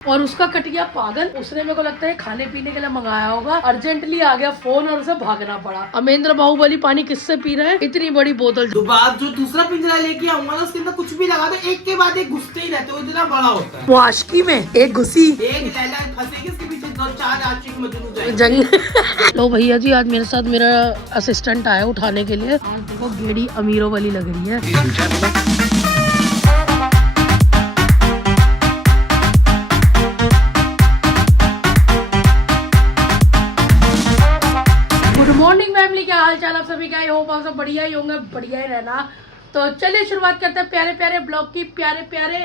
और उसका कट गया पागल। उसने मेरे को लगता है खाने पीने के लिए मंगाया होगा, अर्जेंटली आ गया फोन और उसे भागना पड़ा। अमेंद्र बाहुबली पानी किससे पी रहा है? इतनी बड़ी बोतल। दोबारा जो दूसरा पिंजरा लेके आऊंगा ना, उसके अंदर कुछ भी लगा दो, एक के बाद एक घुसते ही रहते हो, इतना बड़ा होता है। वो आशिकी में एक घुसी, एक लैला फंसेगी, उसके पीछे दो चार आशिक मजनू जाएंगे। जंग। लो भैया जी, आज मेरे साथ मेरा असिस्टेंट आया उठाने के लिए। आज देखो गेड़ी अमीरों वाली लग रही है। गुड मॉर्निंग फैमिली, क्या हाल चाल आप सभी का? आई होप आप सब बढ़िया ही होंगे, बढ़िया ही रहना। तो चलिए शुरुआत करते हैं प्यारे प्यारे ब्लॉग की, प्यारे प्यारे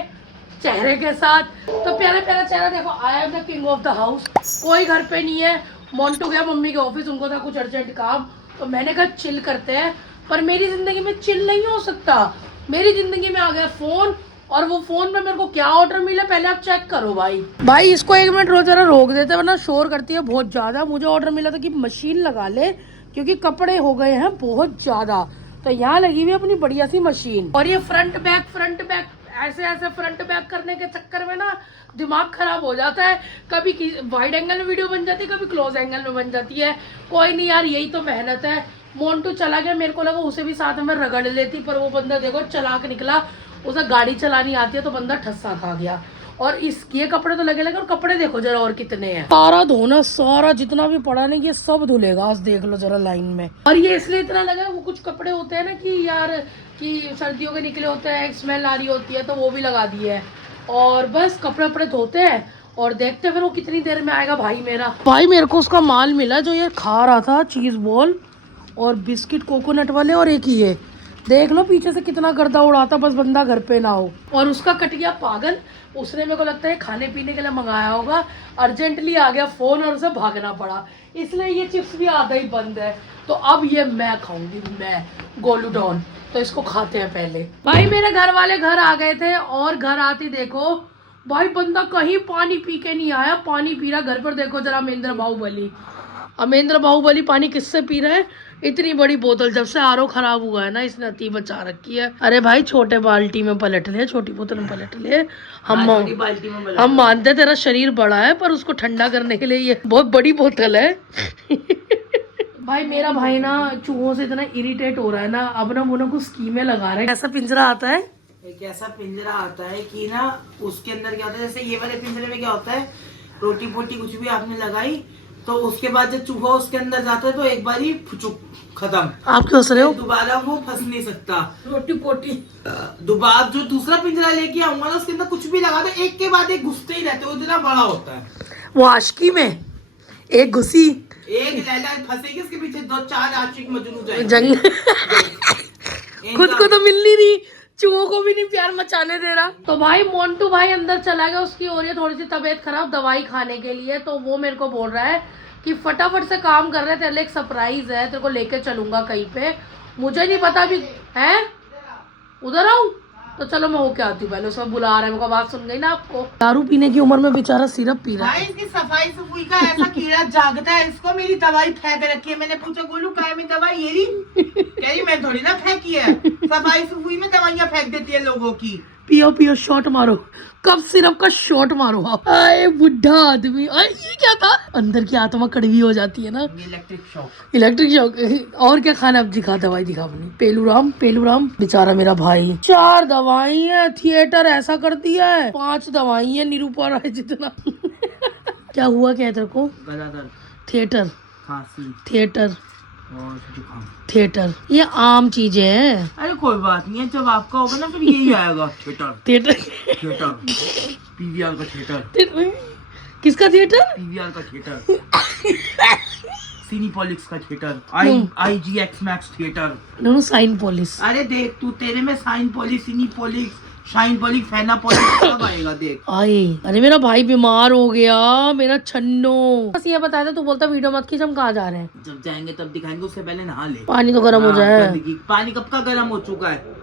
चेहरे के साथ। तो प्यारे प्यारा चेहरा देखो, I am the king of the house. कोई घर पे नहीं है, मोन्टू गया मम्मी के ऑफिस, उनको था कुछ अर्जेंट काम, तो मैंने कहा चिल करते हैं। पर मेरी जिंदगी में चिल नहीं हो सकता, मेरी जिंदगी में आ गया फोन। और वो फोन पे मेरे को क्या ऑर्डर मिला पहले आप चेक करो भाई इसको एक मिनट रोज जरा रोक देते वरना शोर करती है बहुत ज्यादा। मुझे ऑर्डर मिला था कि मशीन लगा ले क्योंकि कपड़े हो गए हैं बहुत ज्यादा, तो यहाँ लगी हुई अपनी बढ़िया सी मशीन। और ये फ्रंट बैक ऐसे ऐसे फ्रंट बैक करने के चक्कर में ना दिमाग खराब हो जाता है। कभी वाइड एंगल में वीडियो बन जाती है, कभी क्लोज एंगल में बन जाती है। कोई नहीं यार, यही तो मेहनत है। मोन्टू चला गया, मेरे को लगा उसे भी साथ में रगड़ लेती, पर वो बंदा देखो चालाक निकला, उसे गाड़ी चलानी आती है तो बंदा ठस्सा खा गया। और ये कपड़े तो लगे और कपड़े देखो जरा और कितने हैं। सारा धोना, सारा जितना भी पड़ा नहीं ये सब धुलेगा, आज देख लो जरा लाइन में। और ये इसलिए इतना लगा, वो कुछ कपड़े होते हैं ना कि यार कि सर्दियों के निकले होते हैं, स्मेल आ रही होती है, तो वो भी लगा दिए है। और बस कपड़े वपड़े धोते हैं और देखते फिर वो कितनी देर में आएगा। भाई मेरे को उसका माल मिला जो ये खा रहा था, चीज बॉल और बिस्किट कोकोनट वाले, और एक ही ये देख लो पीछे से कितना गर्दा उड़ाता, बस बंदा घर पे ना हो। और उसका कट गया पागल। उसने मेरे को लगता है खाने पीने के लिए मंगाया होगा, अर्जेंटली आ गया फोन और उसे भागना पड़ा, इसलिए ये चिप्स भी आधा ही बंद है। तो अब ये मैं खाऊंगी, मैं गोलू डॉन। तो इसको खाते हैं पहले। भाई मेरे घर वाले घर आ गए थे और घर आती देखो भाई बंदा कहीं पानी पी के नहीं आया, पानी पी रहा घर पर। देखो जरा अमेंद्र बाहुबली पानी किससे पी रहा है? इतनी बड़ी बोतल। जब से आरओ खराब हुआ है ना, इसने अति बचा रखी है। अरे भाई छोटे बाल्टी में पलट ले, छोटी बोतल में पलट ले। हम मानते तेरा शरीर बड़ा है, पर उसको ठंडा करने के लिए ये बहुत बड़ी बोतल है। भाई मेरा भाई ना चूहों से इतना इरिटेट हो रहा है ना, अब ना वो ना कुछ स्कीमें लगा रहे हैं। ऐसा पिंजरा आता है, एक ऐसा पिंजरा आता है कि ना उसके अंदर क्या होता है, जैसे ये वाले पिंजरे में क्या होता है, रोटी पोटी कुछ भी आपने लगाई तो उसके बाद जब चूहा उसके अंदर जाता है तो एक बार ही फुचुक खत्म। आप क्यों हंस रहे हो? दोबारा वो फंस नहीं सकता। रोटी पोटी दोबारा जो दूसरा पिंजरा लेके आऊंगा ना, उसके अंदर कुछ भी लगा दो, एक के बाद एक घुसते ही रहते हो, इतना बड़ा होता है। वो आशिकी में एक घुसी, एक लैला फंसेगी, उसके पीछे दो चार आशिक मजनू जाएंगे। जंग। खुद को तो मिल नहीं रही, चूहों को भी नहीं प्यार मचाने दे रहा। तो भाई मोन्टू भाई अंदर चला गया, उसकी हो रही है थोड़ी सी तबीयत खराब, दवाई खाने के लिए। तो वो मेरे को बोल रहा है कि फटाफट से काम कर रहे हैं, तेरे लिए एक सरप्राइज है, तेरे को लेके चलूंगा कहीं पे। मुझे नहीं पता अभी है, उधर आऊं तो चलो मैं होके आती हूँ। पहले उसमें बुला रहा है, मेरे को बात सुन गई ना आपको। दारू पीने की उम्र में बेचारा सिरप पी रहा है। भाई इसकी सफाई सफाई का ऐसा कीड़ा जागता है, इसको मेरी दवाई फेंक रखी है। मैंने पूछा गोलू काय में दवाई, ये रही कह रही मैं थोड़ी ना फेंकी है, सफाई सफाई में दवाइयाँ फेंक देती है लोगों की। पियो शॉट मारो, कब सिरप का शॉट मारो आप। आए बुढ़ा आदमी, ये क्या था? अंदर की आत्मा कड़वी हो जाती है ना। Electric shock. और क्या खाना? अब दिखा, दवाई दिखा अपनी। पेलूराम बेचारा मेरा भाई। 4 दवाई है, थिएटर ऐसा कर दिया है, 5 दवाई है, निरूपा राय जितना। क्या हुआ, क्या है तेरे को? थिएटर, खांसी, थिएटर और जुकाम। थिएटर ये आम चीजें हैं। अरे कोई बात नहीं है, जब आपका होगा ना फिर यही आएगा। थिएटर पीवीआर का थिएटर। किसका थिएटर? पीवीआर का थिएटर। सिनीपोलिक्स का थिएटर। IGX max theatre. दोनों साइन पॉलिस। अरे देख तू, तेरे में साइन पॉलिस, सिनीपोलिक्स, शाइन पॉलिक, फैना पॉलिक सब आएगा, देख। अरे मेरा भाई बीमार हो गया, मेरा छन्नो। बस ये बताया था, तू बोलता वीडियो मत खींच, हम कहाँ जा रहे हैं? जब जाएंगे तब दिखाएंगे, उससे पहले नहा ले। पानी तो गर्म हो जाए। पानी कब का गर्म हो चुका है?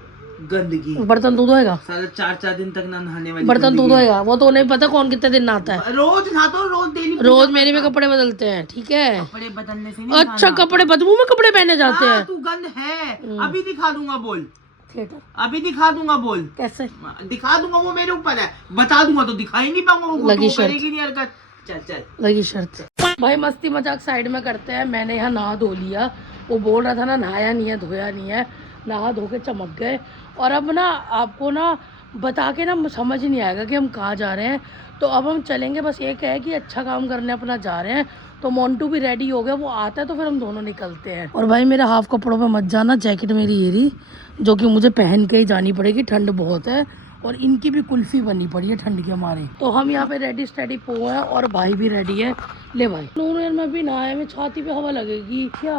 गंदगी। बर्तन तू धोएगा? सारा 4 दिन तक ना नहाने वाली बर्तन तू धोएगा? वो तो नहीं पता कौन कितने दिन नहाता है। रोज नहाता हूँ, रोज डेली। रोज मेरे भी कपड़े बदलते हैं, ठीक है? कपड़े बदलने से नहीं। अच्छा कपड़े बदबू में कपड़े पहने जाते हैं? तू गंद है, अभी दिखा दूंगा, बोल। थिएटर। अभी दिखा दूंगा, बोल कैसे दिखा दूंगा, वो मेरे ऊपर है, बता दूंगा तो दिखा ही नहीं पाऊंगा, वो लगी तो शर्त। करेगी नहीं हरकत। चल चल लगी शर्त। भाई मस्ती मजाक साइड में करते हैं, मैंने यहाँ नहा धो लिया। वो बोल रहा था ना नहाया नहीं है धोया नहीं है, नहा धो के चमक गए। और अब ना आपको ना बता के ना समझ नहीं आएगा कि हम कहाँ जा रहे हैं। तो अब हम चलेंगे, बस एक है कि अच्छा काम करने अपना जा रहे हैं। तो मोन्टू भी रेडी हो गया, वो आता है तो फिर हम दोनों निकलते हैं। और भाई मेरे हाफ कपड़ों पे मत जाना, जैकेट मेरी ये रही जो कि मुझे पहन के ही जानी पड़ेगी, ठंड बहुत है। और इनकी भी कुल्फी बनी पड़ी है ठंड के मारे। तो हम यहाँ पे रेडी स्टेडी पो हैं और भाई भी रेडी है। ले भाई यार मैं भी नहाया, में छाती पे हवा लगेगी क्या,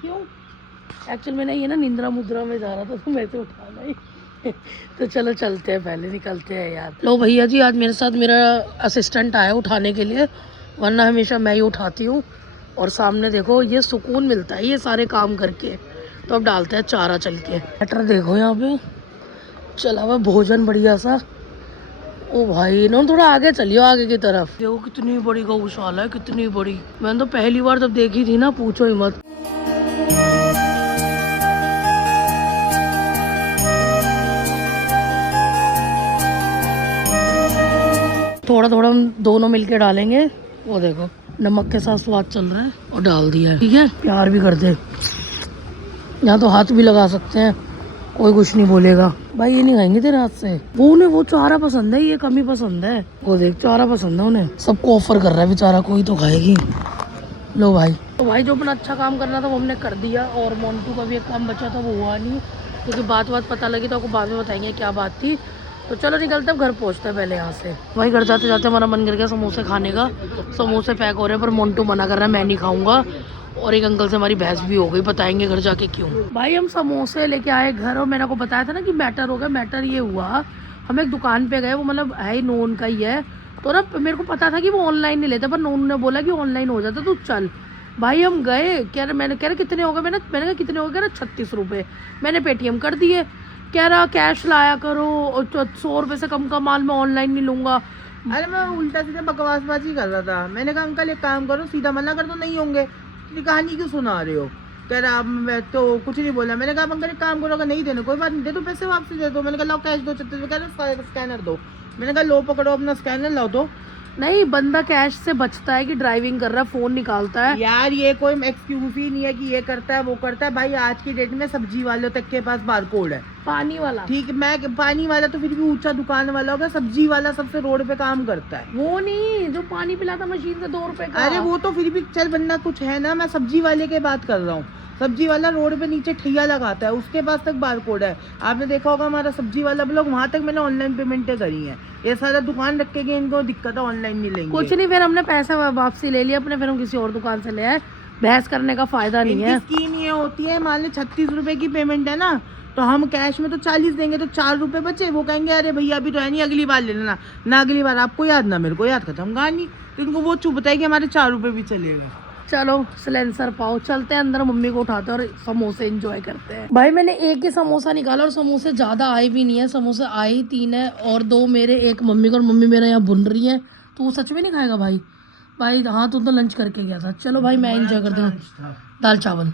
क्यों? एक्चुअल में नहीं है ना, निंद्रा मुद्रा में जा रहा था तो मैं से उठाना ही तो चलो चलते हैं, पहले निकलते हैं यार। लो भैया जी, आज मेरे साथ मेरा असिस्टेंट आया उठाने के लिए, वरना हमेशा मैं ही उठाती हूँ। और सामने देखो ये सुकून मिलता है ये सारे काम करके। तो अब डालते हैं चारा चल के। मटर देखो यहाँ पे चला हुआ भोजन बढ़िया सा। ओ भाई इन्होंने थोड़ा आगे चलियो, आगे की तरफ। देखो कितनी बड़ी गौशाला है, कितनी बड़ी। मैंने तो पहली बार जब देखी थी ना, पूछो ही मत। थोड़ा थोड़ा हम दोनों मिलके डालेंगे। वो देखो नमक के साथ स्वाद चल रहा है और डाल दिया है, ठीक है। प्यार भी कर दे, यहाँ तो हाथ भी लगा सकते हैं, कोई कुछ नहीं बोलेगा। भाई ये नहीं खाएंगे तेरे हाथ से। वो उन्हें वो चारा पसंद है, ये कमी पसंद है। वो देख चारा पसंद है उन्हें, सबको ऑफर कर रहा है बेचारा, कोई तो खाएगी। लो भाई। तो भाई जो अपना अच्छा काम करना था वो हमने कर दिया। और मोन्टू का भी एक काम बचा था, वो हुआ नहीं, क्योंकि बात पता लगी तो आपको बाद में बताएंगे क्या बात थी। तो चलो निकलते हैं, घर पहुंचते हैं पहले यहाँ से। वही घर जाते जाते हमारा मन कर गया समोसे खाने का। समोसे पैक हो रहे हैं पर मोन्टू मना कर रहा है, मैं नहीं खाऊंगा। और एक अंकल से हमारी बहस भी हो गई, बताएंगे घर जाके क्यों। भाई हम समोसे लेके आए घर, और मैंने को बताया था ना कि मैटर हो गया। मैटर ये हुआ, हम एक दुकान पे गए, वो मतलब है ही नोन का ही है। तो ना मेरे को पता था कि वो ऑनलाइन नहीं लेता, पर नोन ने बोला कि ऑनलाइन हो जाता तो चल। भाई हम गए, मैंने कह रहा कितने हो गए, मैंने कहा कितने हो गए ना, 36 रुपये। मैंने पेटीएम कर दिए। कह रहा कैश लाया करो, 100 रुपये से कम का माल मैं ऑनलाइन नहीं लूँगा। अरे मैं उल्टा सीधा बकवासबाजी कर रहा था। मैंने कहा अंकल एक काम करो, सीधा मना कर दो, नहीं होंगे। कहानी क्यों सुना रहे हो? कह रहा मैं तो कुछ नहीं बोला। मैंने कहा अंकल एक काम करो, अगर नहीं देने कोई बात नहीं, दे दो पैसे वापसी दे दो। मैंने कहा लाओ कैश दो, 36 रुपये। कह रहा स्कैनर दो। मैंने कहा लो पकड़ो अपना स्कैनर, लाओ दो। नहीं, बंदा कैश से बचता है कि ड्राइविंग कर रहा है, फोन निकालता है। यार ये कोई एक्सक्यूज ही नहीं है कि ये करता है वो करता है। भाई आज की डेट में सब्जी वालों तक के पास बारकोड है। पानी वाला ठीक है, मैं पानी वाला तो फिर भी ऊंचा दुकान वाला होगा, सब्जी वाला सबसे रोड पे काम करता है। वो नहीं जो पानी पिलाता मशीन से 2 रुपए का। अरे वो तो फिर भी चल बन्ना कुछ है ना, मैं सब्जी वाले की बात कर रहा हूँ। सब्जी वाला रोड पे नीचे ठैया लगाता है, उसके पास तक बारकोड है। आपने देखा होगा हमारा सब्जी वाला ब्लॉग, वहाँ तक मैंने ऑनलाइन पेमेंटें करी हैं। ये सारा दुकान रख के इनको दिक्कत है, ऑनलाइन नहीं लेंगे कुछ नहीं। फिर हमने पैसा वापसी ले लिया अपने, फिर हम किसी और दुकान से ले आए। बहस करने का फायदा नहीं है। स्कीम ये होती है, मान लो 36 रुपए की पेमेंट है ना, तो हम कैश में तो 40 देंगे, तो 4 रुपए बचे। वो कहेंगे अरे भैया अभी तो है नहीं, अगली बार ले लेना ना। अगली बार आपको याद ना मेरे को याद, खत्म कहानी। तो इनको वो चुभता है कि हमारे 4 रुपए भी चलेगा। चलो सिलेंसर पाओ, चलते हैं अंदर, मम्मी को उठाते हैं और समोसे एंजॉय करते हैं। भाई मैंने एक ही समोसा निकाला और समोसे ज्यादा आए भी नहीं है, समोसे आए ही 3 है और 2 मेरे, एक मम्मी का। और मम्मी मेरा यहाँ बुन रही है, तो वो सच में नहीं खाएगा भाई। भाई हाँ तू तो लंच करके गया था। चलो भाई मैं एंजॉय करती हूँ, दाल चावल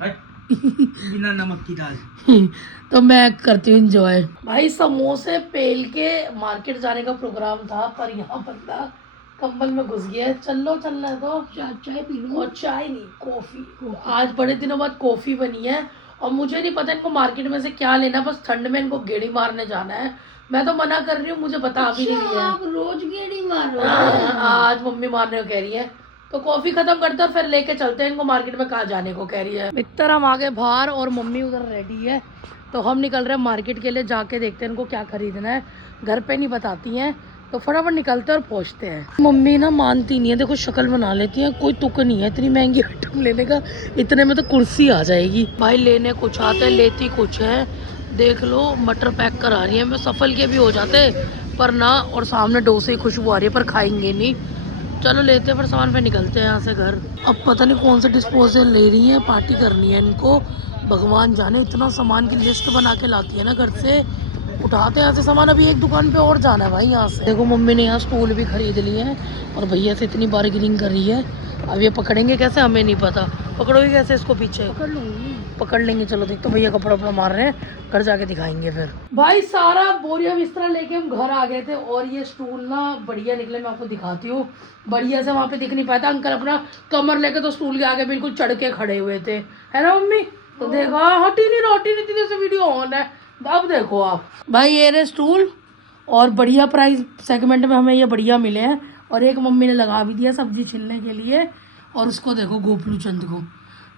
बिना नमक की दाल तो मैं करती हूँ एंजॉय। भाई समोसे पेल के मार्केट जाने का प्रोग्राम था, पर यहाँ बंदा कंबल में घुस गया। चलो चलना है तो चाय पी लो। और चाय नहीं, कॉफी। आज बड़े दिनों बाद कॉफी बनी है और मुझे नहीं पता इनको मार्केट में से क्या लेना, बस ठंड में इनको गेड़ी मारने जाना है। मैं तो मना कर रही हूँ, मुझे बता भी नहीं रही है। आप रोज गेड़ी मारो। आज मम्मी मारने को कह रही है, तो कॉफी खत्म करते हैं फिर लेके चलते हैं इनको मार्केट में। कहाँ जाने को कह रही है मित्र, हम आगे बाहर और मम्मी उधर रेडी है। तो हम निकल रहे हैं मार्केट के लिए, जाके देखते हैं इनको क्या खरीदना है। घर पे नहीं बताती हैं, तो फटाफट निकलते हैं और पहुंचते हैं। मम्मी ना मानती नहीं है, देखो शक्ल बना लेती है, कोई तुक नहीं है इतनी महंगी आइटम लेने का। इतने में तो कुर्सी आ जाएगी। भाई लेने कुछ आते हैं, लेती कुछ है। देख लो मटर पैक करा रही है, मैं सफल के भी हो जाते पर ना। और सामने डोसे की खुशबू आ रही है, पर खाएंगे नहीं। चलो लेते हैं फिर सामान, पे निकलते हैं यहाँ से घर। अब पता नहीं कौन से डिस्पोजल ले रही है, पार्टी करनी है इनको। भगवान जाने, इतना सामान की लिस्ट बना के लाती है ना घर से। उठाते हैं यहाँ से सामान, अभी एक दुकान पे और जाना है भाई यहाँ से। देखो मम्मी ने यहाँ स्टूल भी खरीद लिए हैं और भैया से इतनी बार्गेनिंग कर रही है। अब ये पकड़ेंगे कैसे हमें नहीं पता। पकड़ोगे कैसे इसको पीछे? पकड़ लूंगी। पकड़ लेंगे। चलो देख तो भैया कपड़ा वपड़ा मार रहे हैं, घर जाके दिखाएंगे फिर। भाई सारा बोरिया बिस्तरा लेके हम घर आ गए थे और ये स्टूल ना बढ़िया निकले, मैं आपको दिखाती हूँ। बढ़िया से वहाँ पे दिख नहीं पाया था, अंकल अपना कमर लेके तो स्टूल के आगे बिल्कुल चढ़ के खड़े हुए थे, है ना मम्मी? तो देखो हटी नहीं थी, जैसे वीडियो ऑन है। अब देखो आप भाई, ये रहे स्टूल और बढ़िया प्राइस सेगमेंट में हमें ये बढ़िया मिले हैं। और एक मम्मी ने लगा भी दिया सब्जी छिलने के लिए, और उसको देखो गोपलू चंद को,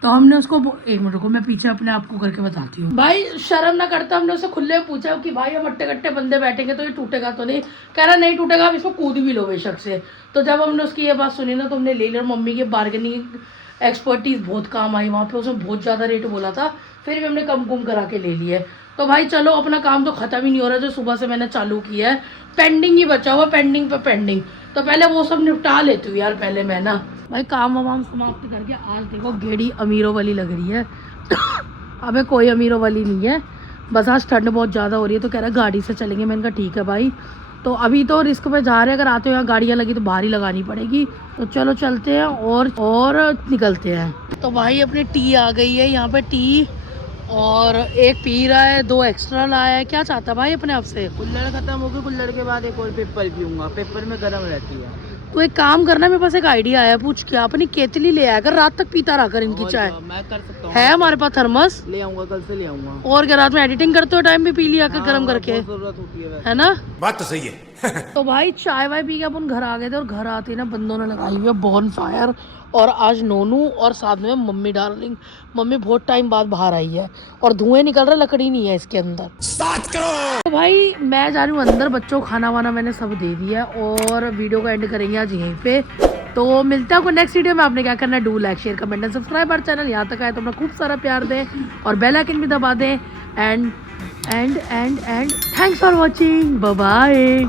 तो हमने उसको एक मिनट को मैं पीछे अपने आप को करके बताती हूँ। भाई शर्म ना करता, हमने उससे खुले में पूछा कि भाई हम अट्टे कट्टे बंदे बैठेंगे तो ये टूटेगा तो नहीं? कह रहा नहीं टूटेगा, आप इसको कूद भी लो बेशक से। तो जब हमने उसकी ये बात सुनी ना तो हमने ले लिया। मम्मी की बार्गेनिंग एक्सपर्टीज बहुत काम आई वहाँ पे, उसने बहुत ज़्यादा रेट बोला था, फिर भी हमने कम कुम करा के ले लिए। तो भाई चलो, अपना काम तो ख़त्म ही नहीं हो रहा जो सुबह से मैंने चालू किया है, पेंडिंग ही बचा हुआ, पेंडिंग पे पेंडिंग। तो पहले वो सब निपटा लेती हूँ यार पहले मैं ना। भाई काम वाम समाप्त करके आज देखो गेड़ी अमीरों वाली लग रही है। अबे कोई अमीरों वाली नहीं है, बस आज ठंड बहुत ज़्यादा हो रही है तो कह रहा है गाड़ी से चलेंगे। मैंने कहा ठीक है भाई, तो अभी तो रिस्क पे जा रहे हैं, अगर आते हो यहाँ गाड़ियाँ लगी तो बाहर ही लगानी पड़ेगी। तो चलो चलते हैं और निकलते हैं। तो भाई अपनी टी आ गई है यहाँ पे, टी और एक पी रहा है, 2 एक्स्ट्रा लाया है। क्या चाहता भाई अपने आप से? कुल्हड़ खत्म हो गई, कुल्हड़ के बाद एक और पेपर पीऊंगा, पेपर में गर्म रहती है। तो एक काम करना, मेरे पास एक आइडिया आया, पूछ क्या अपनी केतली ले आया कर, रात तक पीता रहा कर इनकी चाय। मैं कर सकता हूँ, है हमारे पास थर्मस, ले आऊंगा, कल से ले आऊंगा। और क्या रात में एडिटिंग करते हो टाइम भी पी लिया कर गर्म करके, जरूरत होती है है ना? बात तो सही है। तो भाई चाय वाय पी के अपन घर आ गए थे, और घर आते ही ना बंदों ने लगाई हुई है बॉन फायर, और आज नोनू और साथ में मम्मी डार्लिंग। मम्मी बहुत टाइम बाद बाहर आई है और धुएं निकल रहा, लकड़ी नहीं है इसके अंदर। तो भाई मैं जा रही हूँ अंदर, बच्चों को खाना वाना मैंने सब दे दिया और वीडियो को एंड करेंगे आज यहीं पे। तो मिलते हैं आपको नेक्स्ट वीडियो में। आपने क्या करना है, do like share comment and subscribe our channel. यहाँ तक आए तो अपना खूब सारा प्यार दें और बेल आइकन भी दबा दें। And thanks for watching, bye bye.